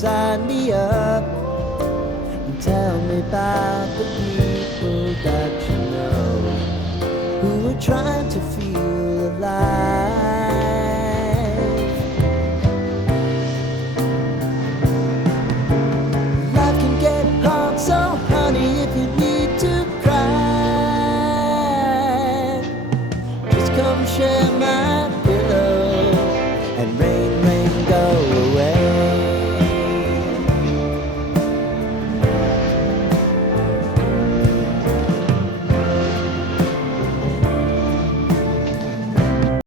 sign me up and tell me about the people that you know who are trying to